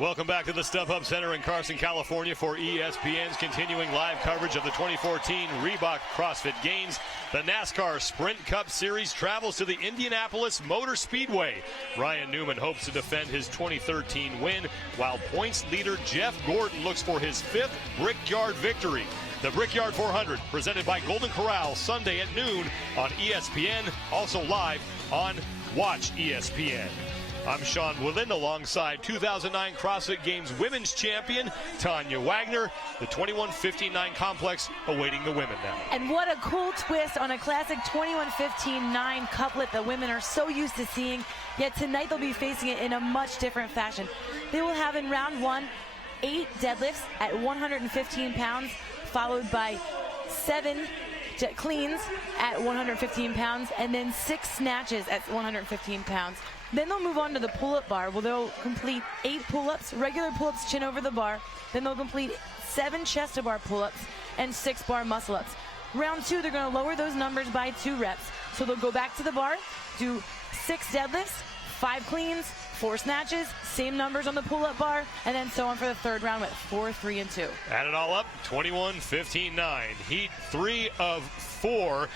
Welcome back to the StubHub Center in Carson, California for ESPN's continuing live coverage of the 2014 Reebok CrossFit Games. The NASCAR Sprint Cup Series travels to the Indianapolis Motor Speedway. Ryan Newman hopes to defend his 2013 win, while points leader Jeff Gordon looks for his 5th Brickyard victory. The Brickyard 400, presented by Golden Corral, Sunday at noon on ESPN, also live on Watch ESPN. I'm Sean Woodland alongside 2009 CrossFit Games Women's Champion Tanya Wagner. The 21:15.9 complex awaiting the women now. And what a cool twist on a classic 21:15.9 couplet that women are so used to seeing. Yet tonight they'll be facing it in a much different fashion. They will have in round 1 8 deadlifts at 115 pounds, followed by 7 cleans at 115 pounds, and then 6 snatches at 115 pounds. Then they'll move on to the pull-up bar, where they'll complete 8 pull-ups, regular pull-ups, chin over the bar. Then they'll complete 7 chest-to-bar pull-ups and 6 bar muscle-ups. Round 2, they're going to lower those numbers by 2 reps. So they'll go back to the bar, do 6 deadlifts, 5 cleans, 4 snatches, same numbers on the pull-up bar, and then so on for the third round with 4, 3, and 2. Add it all up, 21:15.9. Heat 3 of 4.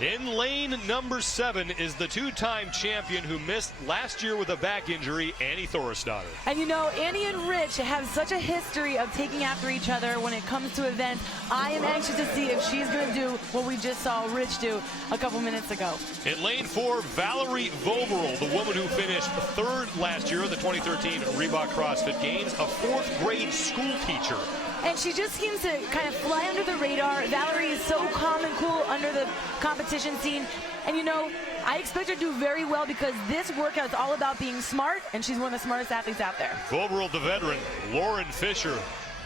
In lane number 7 is the 2-time champion who missed last year with a back injury, Annie Thorisdottir. And you know, Annie and Rich have such a history of taking after each other when it comes to events. I am anxious to see if she's going to do what we just saw Rich do a couple minutes ago. In lane 4, Valerie Voboril, the woman who finished 3rd last year at the 2013 Reebok CrossFit Games, a 4th grade school teacher. And she just seems to kind of fly under the radar. Valerie is so calm and cool under the competition scene. And you know, I expect her to do very well because this workout is all about being smart, and she's one of the smartest athletes out there. Voboril, the veteran. Lauren Fisher,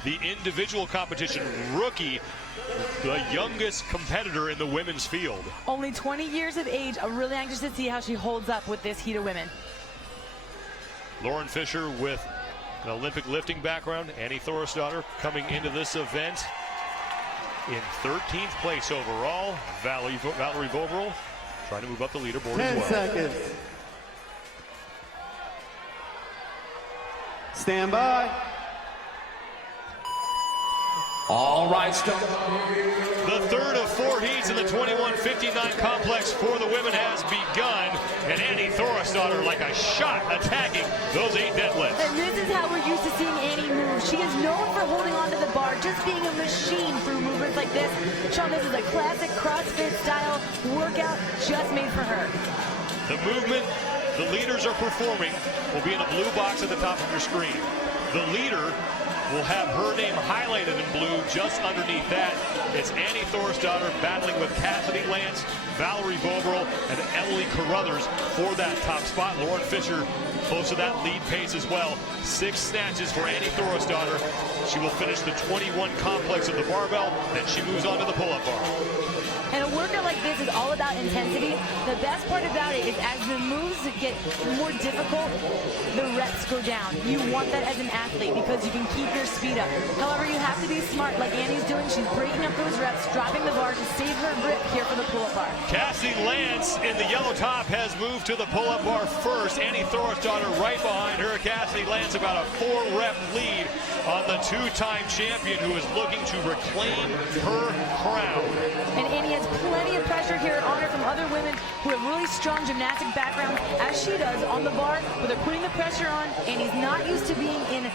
the individual competition rookie, the youngest competitor in the women's field. Only 20 years of age. I'm really anxious to see how she holds up with this heat of women. Lauren Fisher with an Olympic lifting background. Annie Thorisdottir coming into this event in 13th place overall. Valerie Voboril trying to move up the leaderboard as well. 10 seconds. Stand by. All right, The third of 4 heats in the 21:59 complex for the women has begun, and Annie Thorisdottir like a shot attacking those 8 deadlifts. And this is how we're used to seeing Annie move. She is known for holding onto the bar, just being a machine through movements like this. Sean, this is a classic CrossFit style workout just made for her. The movement the leaders are performing will be in the blue box at the top of your screen. The leader will have her name highlighted in blue. Just underneath that, it's Annie Thorisdottir battling with Cassidy Lance, Valerie Voboril, and Emily Carothers for that top spot. Lauren Fisher close to that lead pace as well. 6 snatches for Annie Thorisdottir. She will finish the 21 complex of the barbell, then she moves on to the pull-up bar. And a workout like this is all about intensity. The best part about it is as the moves get more difficult, the reps go down. You want that as an athlete because you can keep your speed up. However, you have to be smart like Annie's doing. She's breaking up those reps, dropping the bar to save her grip here for the pull-up bar. Cassidy Lance in the yellow top has moved to the pull-up bar first. Annie Thorisdottir right behind her. Cassidy Lance about a 4-rep lead on the 2-time champion who is looking to reclaim her crown. And Annie has plenty of pressure here on her from other women who have really strong gymnastic backgrounds, as she does on the bar, but they're putting the pressure on. Annie's not used to being in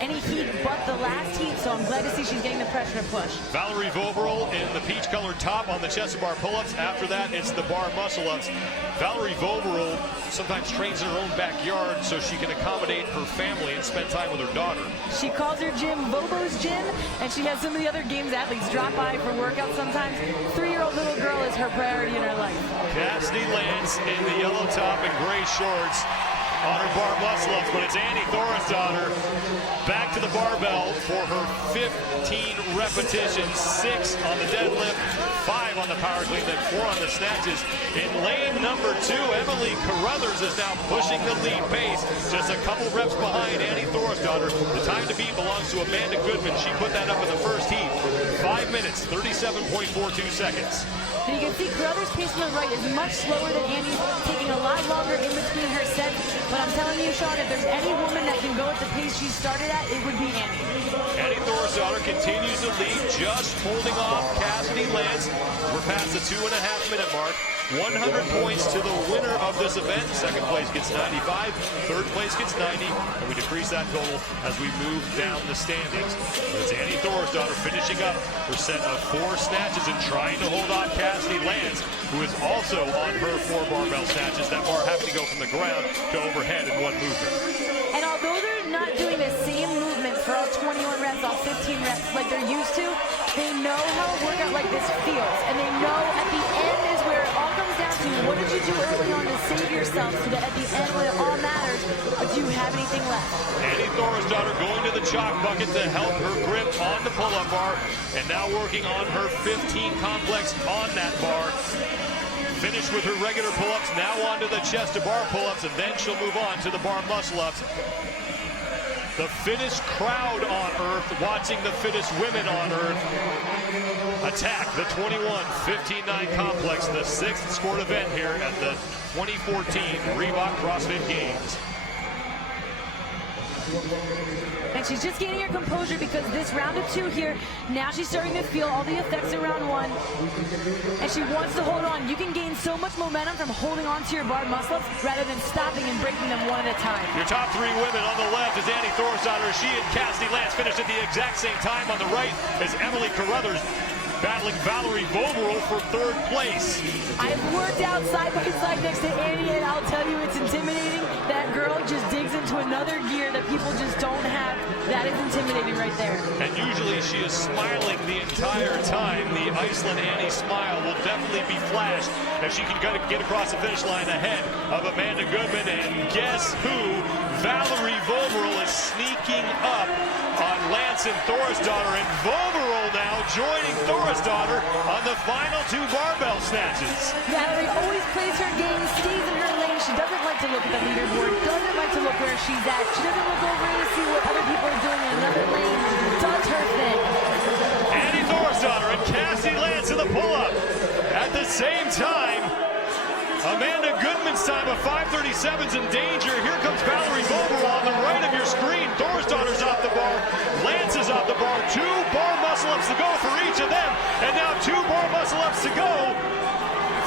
any heat but the last heat, so I'm glad to see she's getting the pressure to push. Valerie Voboril in the peach-colored top on the chest-to-bar pull-ups. After that, it's the bar muscle-ups. Valerie Voboril sometimes trains in her own backyard so she can accommodate her family and spend time with her daughter. She calls her gym Bobo's Gym, and she has some of the other games athletes drop by for workouts sometimes. 3-year-old little girl is her priority in her life. Cassidy Lance in the yellow top and gray shorts on her bar muscle-ups, but it's Annie Thorisdottir back to the barbell for her 15 repetitions, 6 on the deadlift, 5 on the power clean, then 4 on the snatches. In lane number 2, Emily Carothers is now pushing the lead pace, just a couple reps behind Annie Thorisdottir. The time to beat belongs to Amanda Goodman. She put that up in the first heat, 5 minutes, 37.42 seconds. And you can see Carothers' pace on the right is much slower than Annie's, taking a lot longer in between her sets. But I'm telling you, Sean, if there's any woman that can go at the pace she started at, it would be Annie. Annie Thorisdottir continues to lead, just holding off Cassidy Lance. We're past the 2.5-minute mark. 100 points to the winner of this event. Second place gets 95, third place gets 90, and we decrease that total as we move down the standings. But it's Annie Thorisdottir finishing up her set of 4 snatches and trying to hold on Cassidy Lance, who is also on her 4 barbell snatches. That bar having to go from the ground to overhead in one movement. And although they're not doing the same movements for all 21 reps, all 15 reps like they're used to, they know how a workout like this feels. And they know at the end is where it all comes down to what did you do early on to save yourself so that at the end when it all matters, do you have anything left? Annie Thorisdottir going to the chalk bucket to help her grip on the pull-up bar, and now working on her 15 complex on that bar. Finished with her regular pull-ups, now on to the chest to bar pull-ups, and then she'll move on to the bar muscle-ups. The fittest crowd on earth watching the fittest women on earth attack the 21-15-9 complex, the 6th sport event here at the 2014 Reebok CrossFit Games. And she's just gaining her composure because this round of 2 here, now she's starting to feel all the effects of round 1. And she wants to hold on. You can gain so much momentum from holding on to your bar muscle-ups rather than stopping and breaking them one at a time. Your top 3 women on the left is Annie Thorisdottir. She and Cassidy Lance finished at the exact same time. On the right is Emily Carothers, battling Valerie Voboril for 3rd place. I've worked out side by side next to Annie, and I'll tell you it's intimidating. That girl just digs into another gear that people just don't have. That is intimidating right there. And usually she is smiling the entire time. The Iceland Annie smile will definitely be flashed if she can get across the finish line ahead of Amanda Goodman. And guess who? Valerie Voboril is sneaking up on Lance and Thorisdottir, and Voboril now joining Thorisdottir on the final 2 barbell snatches. Valerie always plays her game, stays in her lane. She doesn't like to look at the leaderboard, doesn't like to look where she's at. She doesn't look over to see what other people are doing in another lane. Does her thing. Annie Thorisdottir and Cassidy Lance in the pull-up. At the same time, Amanda Goodman's time of 5:37 is in danger. Here comes Valerie Voboril on the right of your screen. Thorisdottir's off the bar. Lance is off the bar. 2 bar muscle-ups to go for each of them. And now 2 bar muscle-ups to go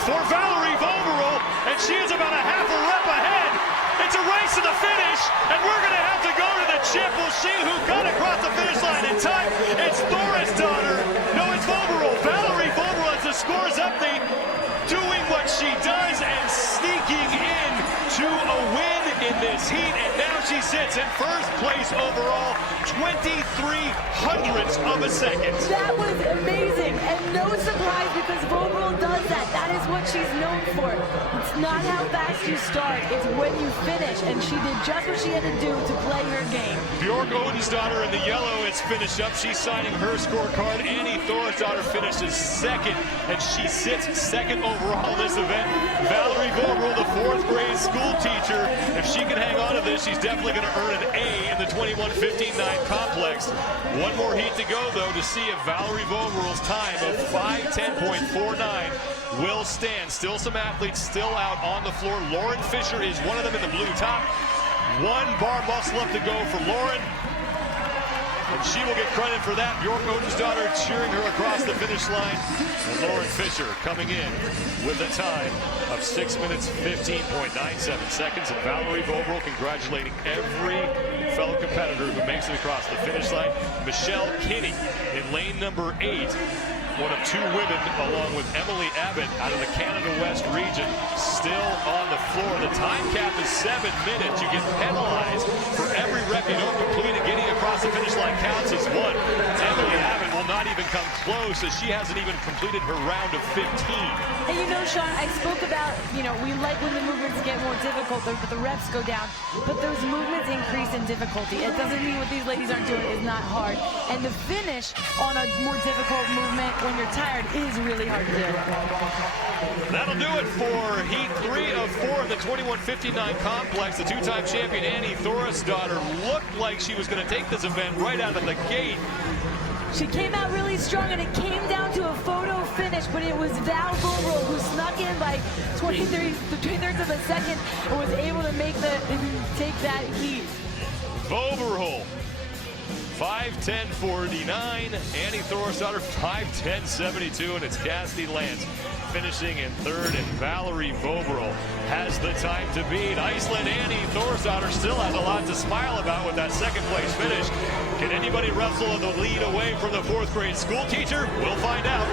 for Valerie Voboril. And she is about a half a rep ahead. It's a race to the finish. And we're going to have to go to the chip. We'll see who got across the finish line in time. It's Thorisdottir. No, it's Voboril. Valerie Voboril as the scores update, doing what she does and sneaking in to a win in this heat, and now she sits in 1st place overall, 23 hundredths of a second. That was amazing, and no surprise because Voboril does that. That is what she's known for. It's not how fast you start, it's when you finish, and she did just what she had to do to play her game. Bjork Odinsdottir in the yellow is finished up. She's signing her scorecard. Annie Thorisdottir finishes 2nd, and she sits 2nd overall this event. Valerie Voboril, the 4th grade school teacher, if she can hang on to this, she's definitely going to earn an A in the 21-15-9 complex. One more heat to go, though, to see if Valerie Voboril's time of 5:10.49 will stand. Still some athletes still out on the floor. Lauren Fisher is one of them in the blue top. 1 bar muscle-up to go for Lauren. And she will get credit for that. Bjork Odinsdottir cheering her across the finish line. And Lauren Fisher coming in with a time of 6 minutes, 15.97 seconds. And Valerie Voboril congratulating every fellow competitor who makes it across the finish line. Michelle Kinney in lane number 8. One of 2 women, along with Emily Abbott out of the Canada West region, still on the floor. The time cap is 7 minutes. You get penalized for every rep you don't complete, and getting across the finish line counts as 1. Emily Abbott will not even come close, as she hasn't even completed her round of 15. And you know, Sean, I spoke about, we like when the movements get more difficult, but the reps go down. But those movements increase in difficulty. It doesn't mean what these ladies aren't doing is not hard. And the finish on a more difficult movement when you're tired is really hard to do. That'll do it for heat 3 of 4 in the 21-59 complex. The 2-time champion Annie Thorisdottir looked like she was going to take this event right out of the gate. She came out really strong, and it came down to a photo finish, but it was Val Voboril who snuck in by 23rds of a second and was able to take that heat. Voboril, 5:10.49. Annie Thorisdottir, 5:10.72, and it's Cassidy Lance finishing in third, and Valerie Voboril has the time to beat. Iceland Annie Thorisdottir still has a lot to smile about with that second place finish. Can anybody wrestle the lead away from the fourth grade school teacher? We'll find out.